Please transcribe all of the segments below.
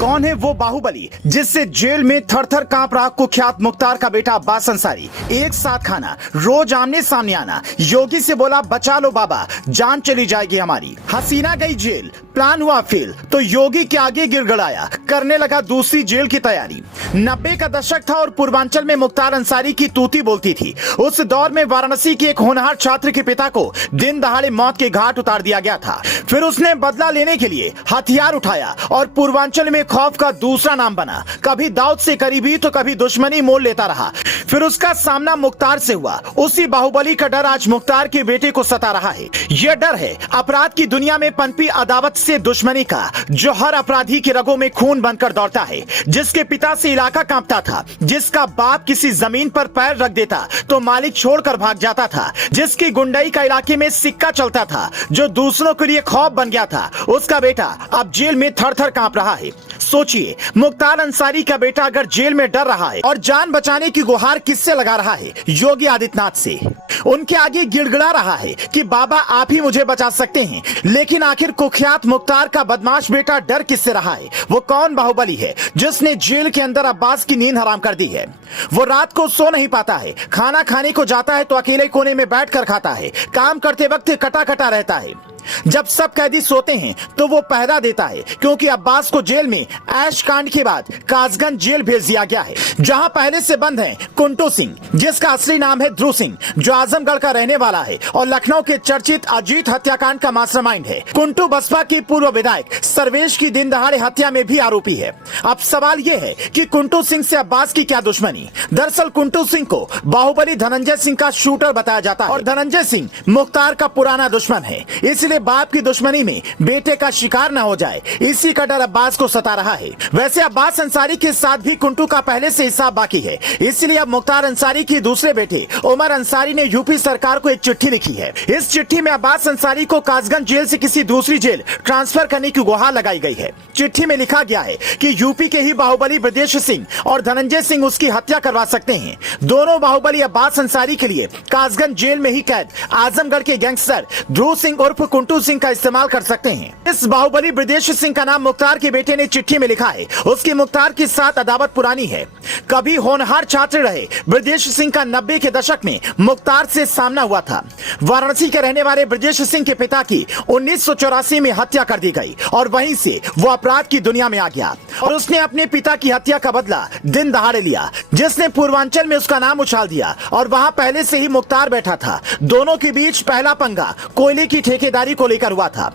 कौन है वो बाहुबली जिससे जेल में थर थर कांप रहा कुख्यात मुख्तार का बेटा अब्बास अंसारी? एक साथ खाना, रोज आमने सामने आना, योगी से बोला बचा लो बाबा जान चली जाएगी हमारी। हसीना गई जेल, प्लान हुआ फेल तो योगी के आगे गिड़गिड़ाया, करने लगा दूसरी जेल की तैयारी। 90 का दशक था और पूर्वांचल में मुख्तार अंसारी की तूती बोलती थी। उस दौर में वाराणसी के एक होनहार छात्र के पिता को दिन दहाड़े मौत के घाट उतार दिया गया था। फिर उसने बदला लेने के लिए हथियार उठाया और पूर्वांचल में खौफ का दूसरा नाम बना। कभी दाऊद से करीबी तो कभी दुश्मनी मोल लेता रहा। फिर उसका सामना मुख्तार से हुआ। उसी बाहुबली का डर आज मुख्तार के बेटे को सता रहा है। यह डर है अपराध की दुनिया में पनपी अदावत से दुश्मनी का, जो हर अपराधी के रगों में खून बनकर दौड़ता है। जिसके पिता से इलाका कांपता था, जिसका बाप किसी जमीन पर पैर रख देता तो मालिक छोड़कर भाग जाता था, जिसकी गुंडई का इलाके में सिक्का चलता था, जो दूसरों के लिए खौफ बन गया था, उसका बेटा अब जेल में थर थर कांप रहा है। सोचिए, मुख्तार अंसारी का बेटा अगर जेल में डर रहा है और जान बचाने की गुहार किससे लगा रहा है? योगी आदित्यनाथ से। उनके आगे गिड़गिड़ा रहा है कि बाबा आप ही मुझे बचा सकते हैं। लेकिन आखिर कुख्यात मुख्तार का बदमाश बेटा डर किससे रहा है? वो कौन बाहुबली है जिसने जेल के अंदर अब्बास की नींद हराम कर दी है? वो रात को सो नहीं पाता है, खाना खाने को जाता है तो अकेले कोने में बैठकर खाता है, काम करते वक्त कटा कटा रहता है। जब सब कैदी सोते हैं तो वो पहरा देता है, क्योंकि अब्बास को जेल में ऐश कांड के बाद कासगंज जेल भेज दिया गया है, जहां पहले से बंद है कुंटू सिंह, जिसका असली नाम है ध्रुव सिंह, जो आजमगढ़ का रहने वाला है और लखनऊ के चर्चित अजीत हत्याकांड का मास्टरमाइंड है। कुंटू बसपा की पूर्व विधायक सर्वेश की दिन दहाड़े हत्या में भी आरोपी है। अब सवाल ये है कि कुंटू सिंह से अब्बास की क्या दुश्मनी? दरअसल कुंटू सिंह को बाहुबली धनंजय सिंह का शूटर बताया जाता है और धनंजय सिंह मुख्तार का पुराना दुश्मन है। इसलिए बाप की दुश्मनी में बेटे का शिकार न हो जाए, इसी का डर अब्बास को सता रहा है। वैसे अब्बास अंसारी के साथ भी कुंटू का पहले से हिसाब बाकी है। इसलिए अब मुख्तार अंसारी के दूसरे बेटे उमर अंसारी ने यूपी सरकार को एक चिट्ठी लिखी है। इस चिट्ठी में अब्बास अंसारी को कासगंज जेल से किसी दूसरी जेल ट्रांसफर करने की गुहार लगाई गई है। चिट्ठी में लिखा गया है कि यूपी के ही बाहुबली ब्रजेश सिंह और धनंजय सिंह उसकी हत्या करवा सकते हैं। दोनों बाहुबली अब्बास अंसारी के लिए कासगंज जेल में ही कैद आजमगढ़ के गैंगस्टर ध्रुव सिंह उर्फ कुंटू सिंह का इस्तेमाल कर सकते हैं। इस बाहुबली ब्रजेश सिंह का नाम मुख्तार के बेटे ने चिट्ठी में लिखा है। उसकी मुख्तार के साथ अदावत पुरानी है। कभी होनहार छात्र रहे ब्रजेश सिंह का 90 के दशक में मुख्तार से सामना हुआ था। वाराणसी के रहने वाले ब्रजेश सिंह के पिता की 1984 में हत्या कर दी गई और वहीं से वो अपराध की दुनिया में आ गया और उसने अपने पिता की हत्या का बदला दिन दहाड़े लिया, जिसने पूर्वांचल में उसका नाम उछाल दिया। और वहां पहले से ही मुख्तार बैठा था। दोनों के बीच पहला पंगा कोयले की ठेकेदारी को लेकर हुआ था।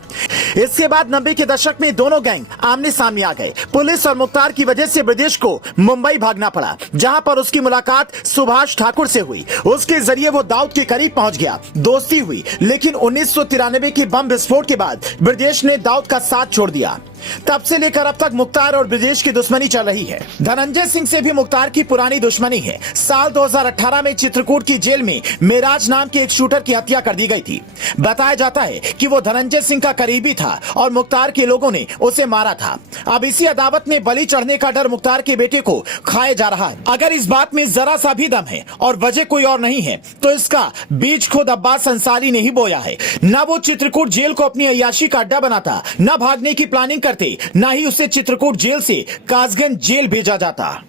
इसके बाद 90 के दशक में दोनों गैंग आमने सामने आ गए। पुलिस और मुख्तार की वजह से ब्रजेश को मुंबई भागना पड़ा, जहां पर उसकी मुलाकात सुभाष ठाकुर से हुई। उसके जरिए वो दाऊद के करीब पहुंच गया, दोस्ती हुई। लेकिन 1993 के बम विस्फोट के बाद ब्रजेश ने दाऊद का साथ छोड़ दिया। तब से लेकर अब तक मुख्तार और ब्रजेश की दुश्मनी चल रही है। धनंजय सिंह से भी मुख्तार की पुरानी दुश्मनी है। साल 2018 में चित्रकूट की जेल में मेराज नाम के एक शूटर की हत्या कर दी गई थी। बताया जाता है कि वो धनंजय सिंह का करीबी था और मुख्तार के लोगों ने उसे मारा था। अब इसी अदावत में बलि चढ़ने का डर मुख्तार के बेटे को खाया जा रहा है। अगर इस बात में जरा सा भी दम है और वजह कोई और नहीं है तो इसका बीज खुद अब्बास अंसारी ने ही बोया है। न वो चित्रकूट जेल को अपनी अय्याशी का अड्डा बनाता, न भागने की प्लानिंग करते, न ही उसे चित्रकूट जेल से कासगंज जेल भेजा जाता।